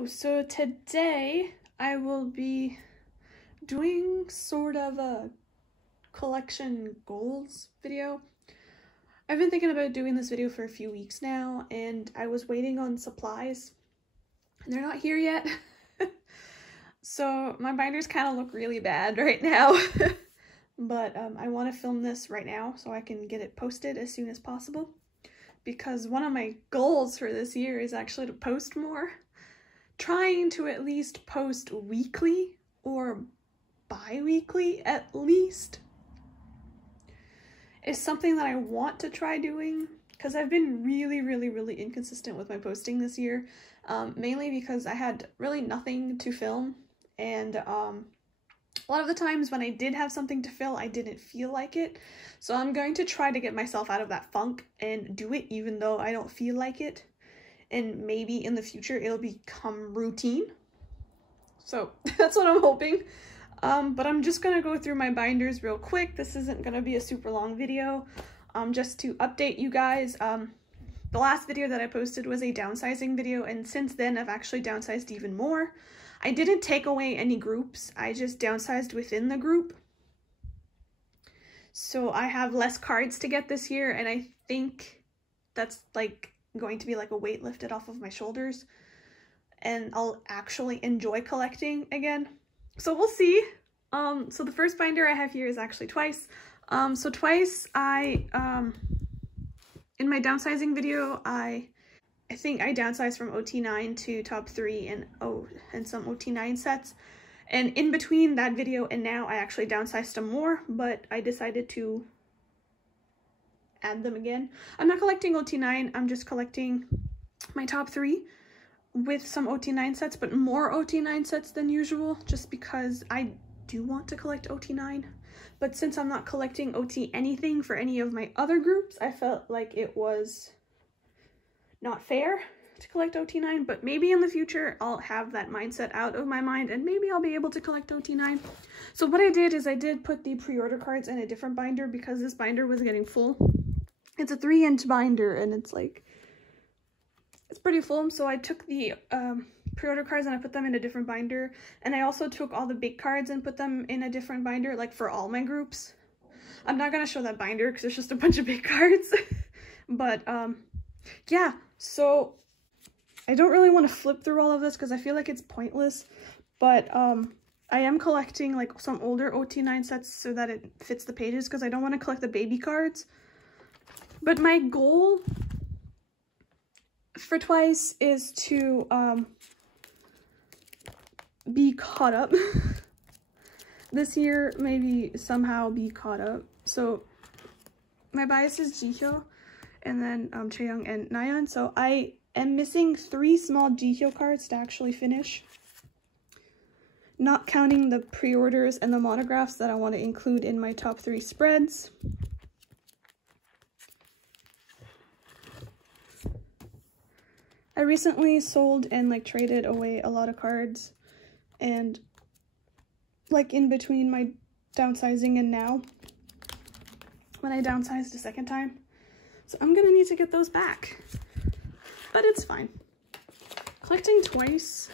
Hello, so today I will be doing sort of a collection goals video. I've been thinking about doing this video for a few weeks now, and I was waiting on supplies and they're not here yet. So my binders kind of look really bad right now. But I want to film this right now so I can get it posted as soon as possible, because one of my goals for this year is actually to post more. Trying to at least post weekly or bi-weekly at least is something that I want to try doing, because I've been really inconsistent with my posting this year, mainly because I had really nothing to film, and a lot of the times when I did have something to film, I didn't feel like it. So I'm going to try to get myself out of that funk and do it even though I don't feel like it. And maybe in the future it'll become routine. So that's what I'm hoping. But I'm just gonna go through my binders real quick. This isn't gonna be a super long video. Just to update you guys, the last video that I posted was a downsizing video, and since then I've actually downsized even more. I didn't take away any groups, I just downsized within the group. So I have less cards to get this year, and I think that's like going to be like a weight lifted off of my shoulders, and I'll actually enjoy collecting again. So we'll see. So the first binder I have here is actually Twice. So Twice, in my downsizing video, I think I downsized from OT9 to top 3 and some OT9 sets. And in between that video and now, I actually downsized some more, but I decided to add them again. I'm not collecting OT9, I'm just collecting my top 3 with some OT9 sets, but more OT9 sets than usual, just because I do want to collect OT9. But since I'm not collecting OT anything for any of my other groups, I felt like it was not fair to collect OT9, but maybe in the future I'll have that mindset out of my mind and maybe I'll be able to collect OT9. So what I did is I did put the pre-order cards in a different binder because this binder was getting full. It's a 3-inch binder and it's pretty full, so I took the pre-order cards and I put them in a different binder, and I also took all the big cards and put them in a different binder, like for all my groups. I'm not gonna show that binder because it's just a bunch of big cards. But yeah, so I don't really want to flip through all of this because I feel like it's pointless, but I am collecting like some older OT9 sets so that it fits the pages, because I don't want to collect the baby cards. But my goal for Twice is to be caught up this year, maybe somehow be caught up. So my bias is Jihyo, and then Chaeyoung and Nayeon. So I am missing 3 small Jihyo cards to actually finish, not counting the pre-orders and the monographs that I want to include in my top 3 spreads. I recently sold and like traded away a lot of cards, and like in between my downsizing and now, when I downsized a second time. So I'm gonna need to get those back, but it's fine. Collecting Twice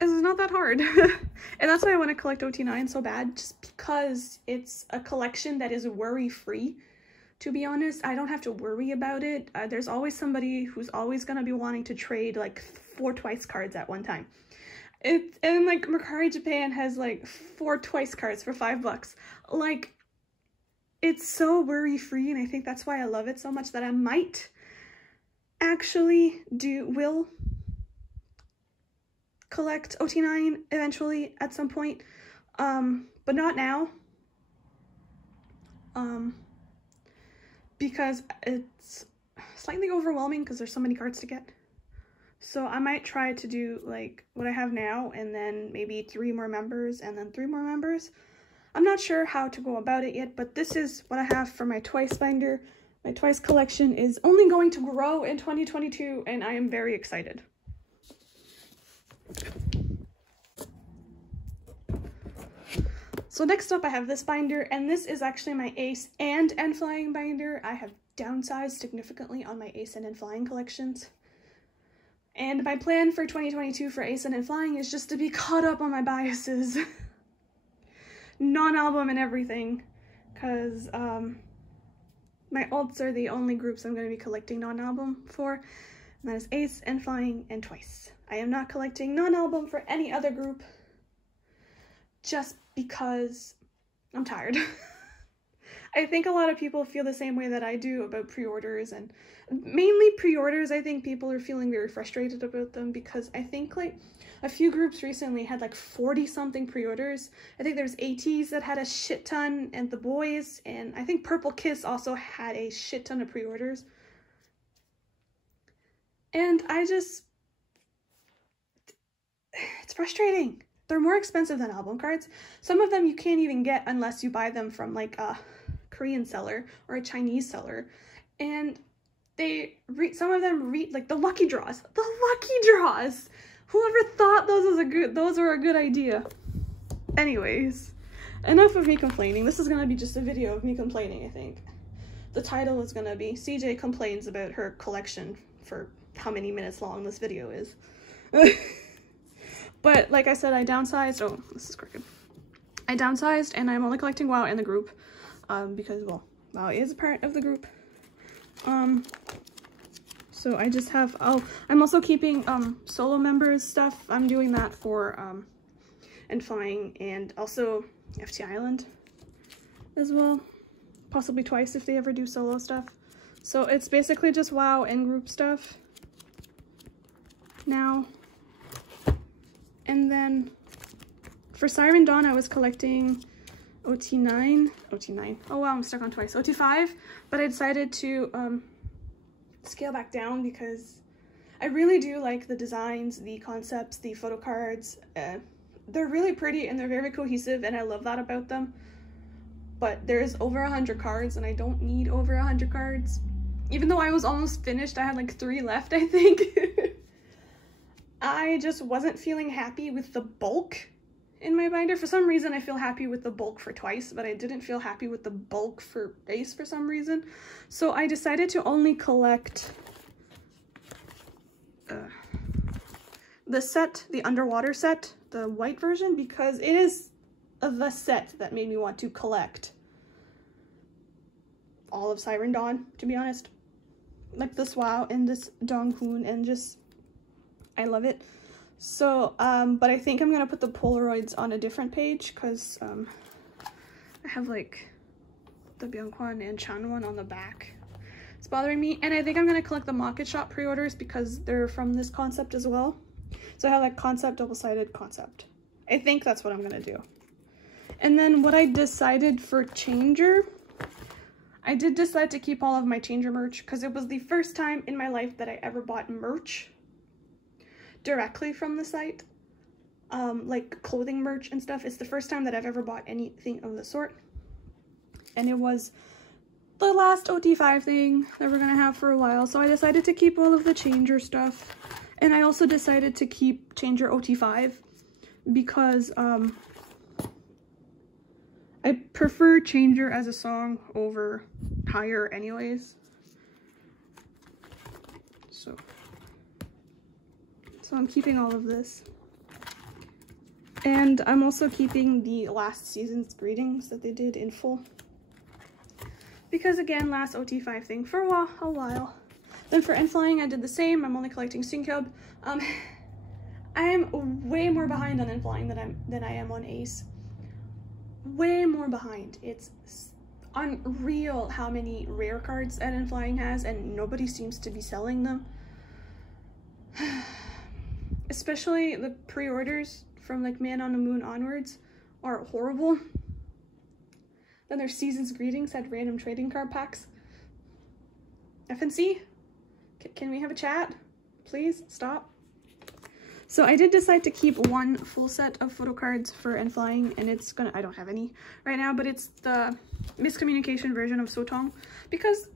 is not that hard. And that's why I want to collect OT9 so bad, just because it's a collection that is worry-free. To be honest, I don't have to worry about it. There's always somebody who's always going to be wanting to trade like 4 Twice cards at one time. And like Mercari Japan has like 4 Twice cards for $5. Like, it's so worry-free, and I think that's why I love it so much, that I might actually will collect OT9 eventually at some point, but not now. Because it's slightly overwhelming because there's so many cards to get. So I might try to do like what I have now, and then maybe 3 more members, and then 3 more members. I'm not sure how to go about it yet, but this is what I have for my Twice binder. My Twice collection is only going to grow in 2022, and I am very excited. So next up I have this binder, and this is actually my a.c.e. and n.flying binder. I have downsized significantly on my a.c.e. and n.flying collections. And my plan for 2022 for a.c.e and n.flying is just to be caught up on my biases. Non-album and everything. Because my alts are the only groups I'm going to be collecting non-album for. And that is a.c.e, n.flying, and twice. I am not collecting non-album for any other group. Just because I'm tired. I think a lot of people feel the same way that I do about pre-orders, and mainly pre-orders. I think people are feeling very frustrated about them because I think like a few groups recently had like 40 something pre-orders. I think there's a.c.e that had a shit ton, and the boys, and I think Purple Kiss also had a shit ton of pre-orders. And it's frustrating. They're more expensive than album cards. Some of them you can't even get unless you buy them from like a Korean seller or a Chinese seller. And some of them like the lucky draws. The lucky draws! Whoever thought those were a good idea? Anyways, enough of me complaining. This is gonna be just a video of me complaining, I think. The title is gonna be CJ complains about her collection for how many minutes long this video is. But like I said, I downsized. Oh, this is crooked. I downsized and I'm only collecting WoW in the group because, well, WoW is a part of the group. So I just have, oh, I'm also keeping solo members stuff. I'm doing that for n.flying and also ftisland as well. Possibly twice if they ever do solo stuff. So it's basically just WoW and group stuff now. And then for Siren Dawn, I was collecting OT9. Oh wow, I'm stuck on twice. OT5, but I decided to scale back down because I really do like the designs, the concepts, the photocards. They're really pretty and they're very cohesive, and I love that about them. But there's over 100 cards, and I don't need over 100 cards. Even though I was almost finished, I had like 3 left, I think. I just wasn't feeling happy with the bulk in my binder. For some reason, I feel happy with the bulk for twice, but I didn't feel happy with the bulk for a.c.e for some reason. So I decided to only collect the set, the underwater set, the white version, because it is the set that made me want to collect all of Siren Dawn, to be honest. Like this WoW and this Donghoon, and just I love it. So, but I think I'm gonna put the Polaroids on a different page because I have like the Byungkwan and Chanwon on the back. It's bothering me, and I think I'm gonna collect the Market Shop pre-orders because they're from this concept as well. So I have like concept, double-sided, concept. I think that's what I'm gonna do. And then what I decided for Changer, I did decide to keep all of my Changer merch because it was the first time in my life that I ever bought merch directly from the site, like clothing merch and stuff. It's the first time that I've ever bought anything of the sort, and it was the last OT5 thing that we're gonna have for a while, so I decided to keep all of the Changer stuff. And I also decided to keep Changer OT5 because I prefer Changer as a song over Higher anyways. So I'm keeping all of this. And I'm also keeping the last season's greetings that they did in full. Because again, last OT5 thing for a while. Then for n.flying, I did the same. I'm only collecting Syncub. I am way more behind on n.flying than I am on a.c.e. Way more behind. It's unreal how many rare cards that n.flying has, and nobody seems to be selling them. Especially the pre-orders from like Man on the Moon onwards are horrible. Then their Season's Greetings had random trading card packs. FNC, can we have a chat? Please stop. So I did decide to keep one full set of photo cards for n.flying, and it's gonna, I don't have any right now, but it's the miscommunication version of Sotong because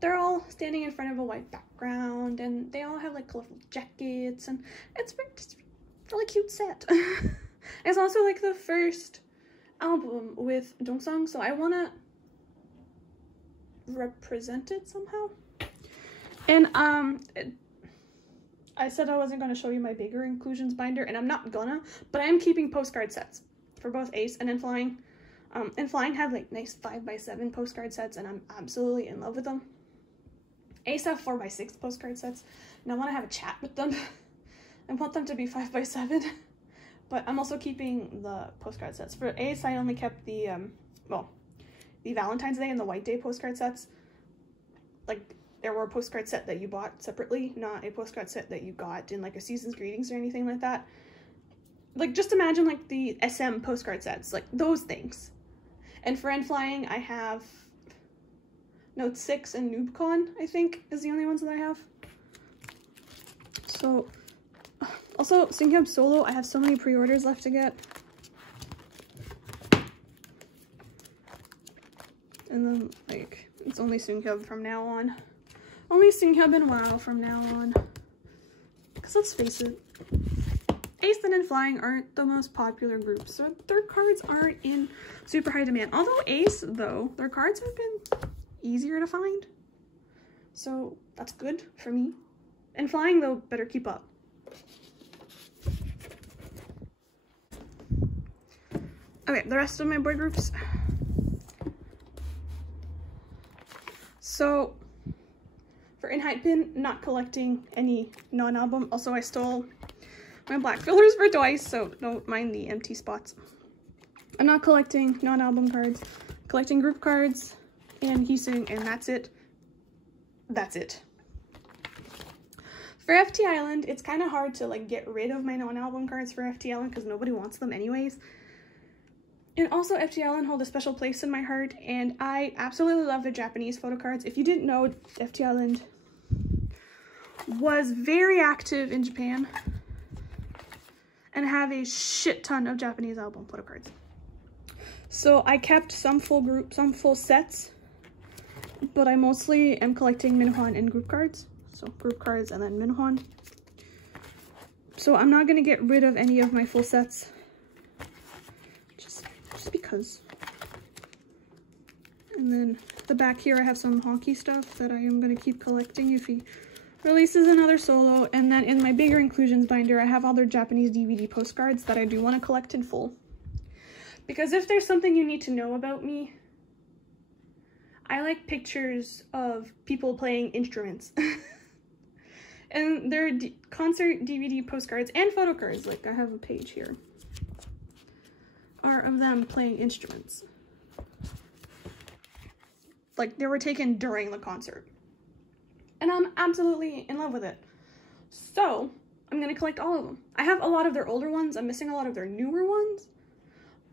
they're all standing in front of a white background and they all have like colorful jackets, and it's just a really cute set. It's also like the first album with Dongsung, so I want to represent it somehow. And I said I wasn't going to show you my bigger inclusions binder, and I'm not gonna, but I am keeping postcard sets for both a.c.e and n.flying. n.flying have like nice 5x7 postcard sets, and I'm absolutely in love with them. a.c.e have 4x6 postcard sets, and I want to have a chat with them. I want them to be 5x7, but I'm also keeping the postcard sets. For a.c.e, I only kept the, the Valentine's Day and the White Day postcard sets. Like, there were a postcard set that you bought separately, not a postcard set that you got in like a season's greetings or anything like that. Like, just imagine like the SM postcard sets, like those things. And for n.flying, I have Note 6 and NoobCon, I think, is the only ones that I have. So, also, Synghub Solo, I have so many pre-orders left to get. And then, like, it's only Synghub from now on. Only Synghub and WoW from now on. Because let's face it, a.c.e and n.flying aren't the most popular groups, so their cards aren't in super high demand. Although a.c.e, though, their cards have been easier to find. So that's good for me. n.flying, though, better keep up. Okay, the rest of my boy groups. So, for enhypen, not collecting any non-album. Also, I stole my black fillers for twice, so don't mind the empty spots. I'm not collecting non-album cards. Collecting group cards and heesing, and that's it. That's it. For ftisland, it's kind of hard to like get rid of my non-album cards for ftisland because nobody wants them anyways. And also, ftisland hold a special place in my heart, and I absolutely love the Japanese photocards. If you didn't know, ftisland was very active in Japan and have a shit ton of Japanese album photocards. So I kept some full sets, but I mostly am collecting Minhwan and group cards. So group cards and then Minhwan. So I'm not gonna get rid of any of my full sets. Just because. And then the back here I have some honky stuff that I am going to keep collecting if he releases another solo. And then in my bigger inclusions binder I have all their Japanese DVD postcards that I do want to collect in full. Because if there's something you need to know about me, I like pictures of people playing instruments. And their concert DVD postcards and photocards, like I have a page here, are of them playing instruments. Like, they were taken during the concert. And I'm absolutely in love with it. So, I'm gonna collect all of them. I have a lot of their older ones. I'm missing a lot of their newer ones.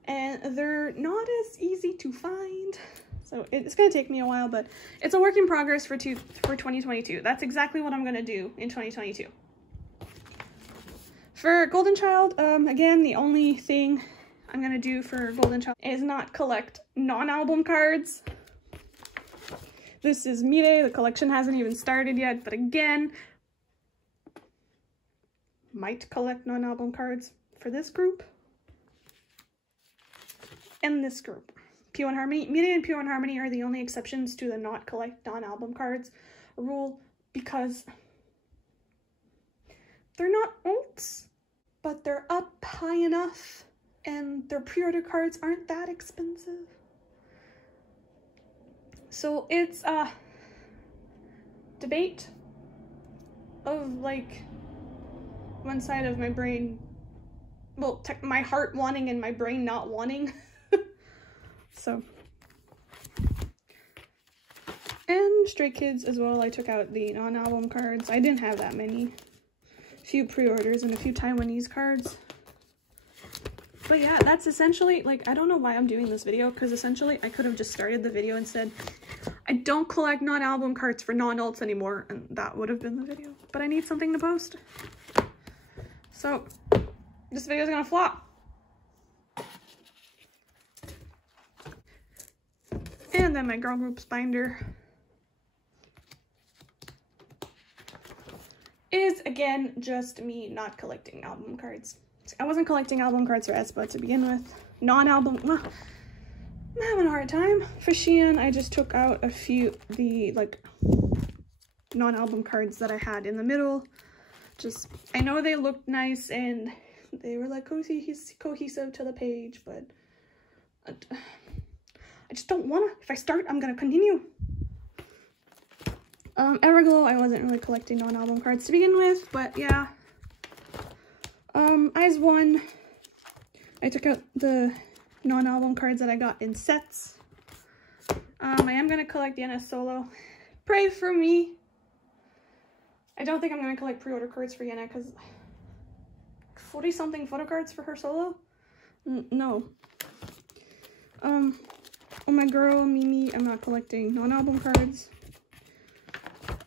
And they're not as easy to find. So, it's gonna take me a while, but it's a work in progress for 2022. That's exactly what I'm gonna do in 2022. For Golden Child, again, the only thing I'm gonna do for Golden Child is not collect non-album cards. This is mirae, the collection hasn't even started yet, but again, might collect non-album cards for this group and this group. Pure and Harmony, mirae and Pure and Harmony are the only exceptions to the not collect non-album cards rule because they're not ults, but they're up high enough and their pre-order cards aren't that expensive. So it's a debate of like one side of my brain, well, my heart wanting and my brain not wanting. So, and Stray Kids as well, I took out the non-album cards. I didn't have that many. Few pre-orders and a few Taiwanese cards. But yeah, that's essentially, like, I don't know why I'm doing this video, because essentially I could have just started the video and said, I don't collect non-album cards for non-ults anymore, and that would have been the video. But I need something to post. So, this video is gonna flop. And then my girl groups binder is, again, just me not collecting album cards. I wasn't collecting album cards for aespa to begin with. Non-album, well, I'm having a hard time. For Shein, I just took out a few, the, like, non-album cards that I had in the middle. Just, I know they looked nice and they were like cohesive to the page, but I just don't wanna. If I start, I'm gonna continue. Everglow, I wasn't really collecting non-album cards to begin with, but yeah. Eyes 1, I took out the non-album cards that I got in sets. I am gonna collect the NS Solo. Pray for me. I don't think I'm gonna collect pre-order cards for Yenna because 40-something photo cards for her solo? No. Oh my girl, Mimi, I'm not collecting non-album cards.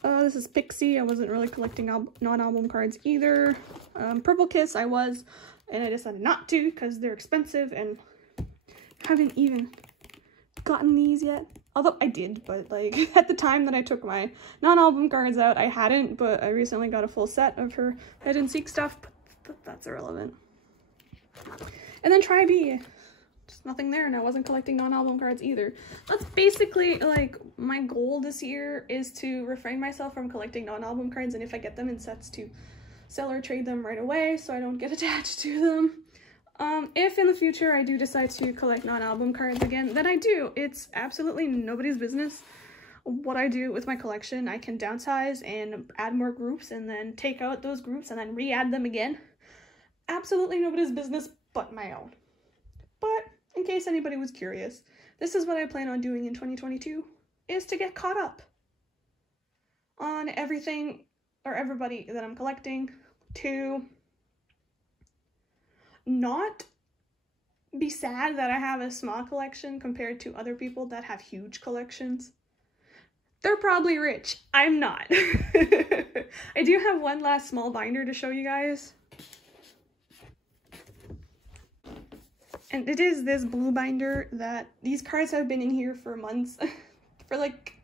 This is Pixy. I wasn't really collecting non-album cards either. Purple Kiss, I was, and I decided not to because they're expensive and haven't even gotten these yet. Although I did, but like at the time that I took my non-album cards out, I hadn't, but I recently got a full set of her hide and seek stuff, but that's irrelevant. And then Try B. Just nothing there, and I wasn't collecting non-album cards either. That's basically like my goal this year, is to refrain myself from collecting non-album cards, and if I get them in sets, to sell or trade them right away so I don't get attached to them. If in the future I do decide to collect non-album cards again, then I do. It's absolutely nobody's business what I do with my collection. I can downsize and add more groups and then take out those groups and then re-add them again. Absolutely nobody's business but my own. But in case anybody was curious, this is what I plan on doing in 2022, is to get caught up on everything or everybody that I'm collecting, to not be sad that I have a small collection compared to other people that have huge collections. They're probably rich. I'm not. I do have one last small binder to show you guys. And it is this blue binder that these cards have been in here for months. For like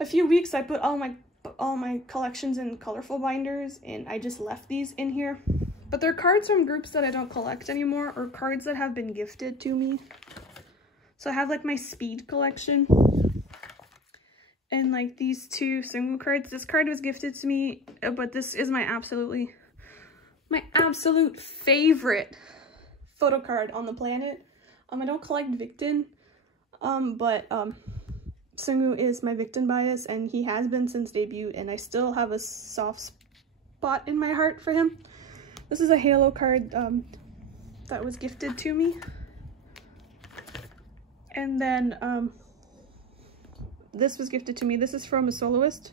a few weeks I put all my collections in colorful binders and I just left these in here. But they're cards from groups that I don't collect anymore, or cards that have been gifted to me. So I have like my speed collection and like these two single cards. This card was gifted to me, but this is my absolute favorite photo card on the planet. I don't collect Victon, but Sungu is my Victon bias, and he has been since debut, and I still have a soft spot in my heart for him. This is a Halo card that was gifted to me. And then this was gifted to me. This is from a soloist,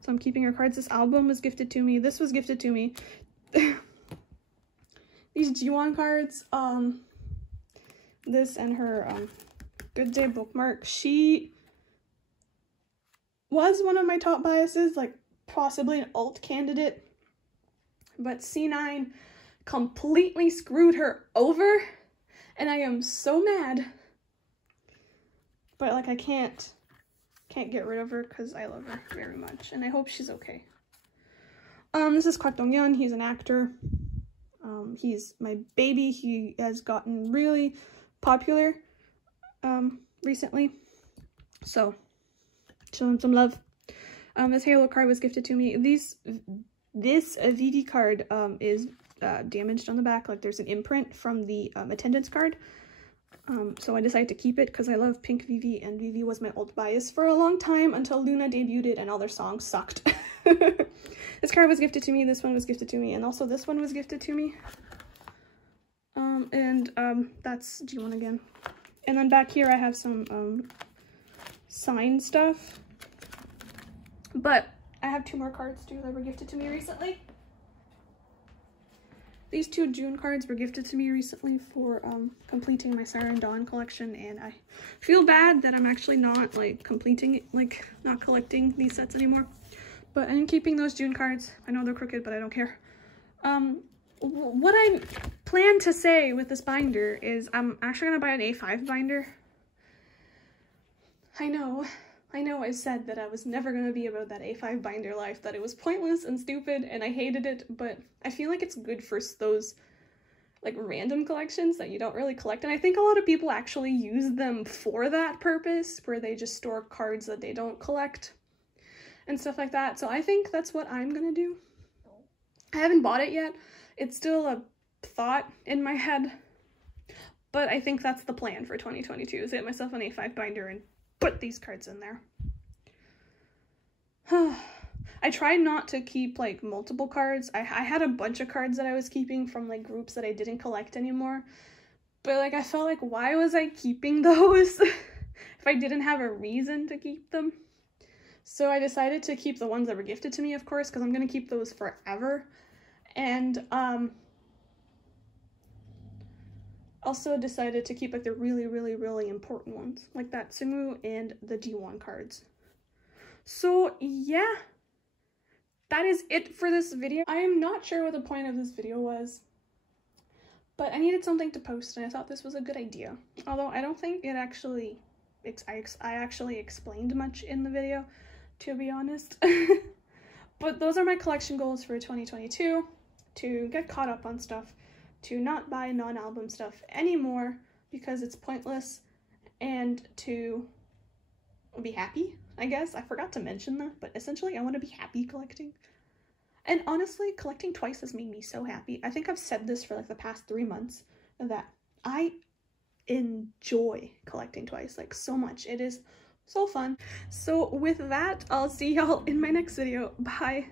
so I'm keeping her cards. This album was gifted to me. This was gifted to me. These G1 cards, this and her Good Day bookmark. She was one of my top biases, like possibly an alt candidate, but C9 completely screwed her over, and I am so mad. But like I can't get rid of her because I love her very much, and I hope she's okay. This is Kwak Dong-yeon. He's an actor. He's my baby. He has gotten really popular recently, so show him some love. This Halo card was gifted to me. This VV card is damaged on the back. Like there's an imprint from the attendance card. So I decided to keep it because I love pink VV, and VV was my old bias for a long time until Luna debuted and all their songs sucked. This card was gifted to me, this one was gifted to me, and also this one was gifted to me. That's G1 again. And then back here I have some signed stuff. But I have two more cards too that were gifted to me recently. These two June cards were gifted to me recently for completing my Siren Dawn collection, and I feel bad that I'm actually not like completing it, like not collecting these sets anymore. But I'm keeping those June cards. I know they're crooked, but I don't care. What I plan to say with this binder is I'm actually gonna buy an A5 binder. I know I said that I was never going to be about that A5 binder life, that it was pointless and stupid and I hated it, but I feel like it's good for those like random collections that you don't really collect, and I think a lot of people actually use them for that purpose, where they just store cards that they don't collect and stuff like that. So I think that's what I'm going to do. I haven't bought it yet. It's still a thought in my head, but I think that's the plan for 2022, is get myself an A5 binder and put these cards in there. I try not to keep like multiple cards. I had a bunch of cards that I was keeping from like groups that I didn't collect anymore, but like I felt like, why was I keeping those if I didn't have a reason to keep them? So I decided to keep the ones that were gifted to me, of course, because I'm gonna keep those forever. And also decided to keep like the really, really, really important ones, like that Sumu and the D1 cards. So yeah, that is it for this video. I am not sure what the point of this video was, but I needed something to post and I thought this was a good idea. Although I don't think it actually, I actually explained much in the video, to be honest. But those are my collection goals for 2022, to get caught up on stuff, to not buy non-album stuff anymore because it's pointless, and to be happy, I guess. I forgot to mention that, but essentially I want to be happy collecting. And honestly, collecting twice has made me so happy. I think I've said this for like the past 3 months, that I enjoy collecting twice, like so much. It is so fun. So with that, I'll see y'all in my next video. Bye.